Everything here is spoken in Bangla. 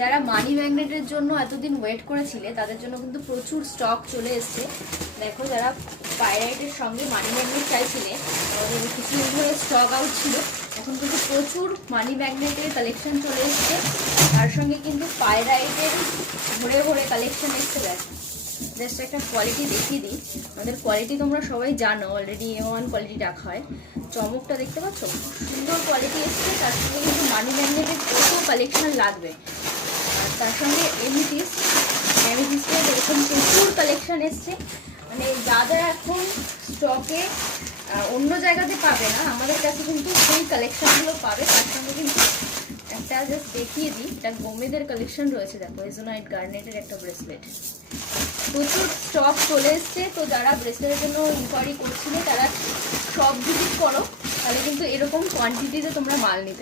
যারা মানি ম্যাগনেটের জন্য এতদিন ওয়েট করেছিলে তাদের জন্য কিন্তু প্রচুর স্টক চলে এসছে। দেখো, যারা পাইরাইটের সঙ্গে মানি ম্যাগনেট চাইছিলে আমাদের কিছুদিন ধরে স্টক আউট ছিল, এখন কিন্তু প্রচুর মানি ম্যাগনেটের কালেকশন চলে এসছে। তার সঙ্গে কিন্তু পাইরাইটের ভরে ভরে কালেকশন এসছে। দেখো, জাস্ট একটা কোয়ালিটি দেখিয়ে দিই। আমাদের কোয়ালিটি তোমরা সবাই জানো, অলরেডি A1 কোয়ালিটি রাখা হয়। চমকটা দেখতে পাচ্ছ, সুন্দর কোয়ালিটি এসছে। তার সঙ্গে কিন্তু মানি ম্যাগনেটের কত কালেকশন লাগবে। আর তার সঙ্গে এমিথিস্টের এরকম প্রচুর কালেকশন এসছে। মানে যাদের এখন স্টকে অন্য জায়গাতে পাবে না, আমাদের কাছে কিন্তু সেই কালেকশনগুলো পাবে। তার সঙ্গে কিন্তু একটা জাস্ট দেখিয়ে দিই, এটা গোমেদের কালেকশন রয়েছে। দেখো, এজোনাইট গার্নেটের একটা ব্রেসলেট, প্রচুর স্টক চলে এসছে। তো যারা ব্রেসলেটের জন্য ইনকোয়ারি করছিলে তারা সব ভিজিট করো, তাহলে কিন্তু এরকম কোয়ান্টিটিতে তোমরা মাল নিতে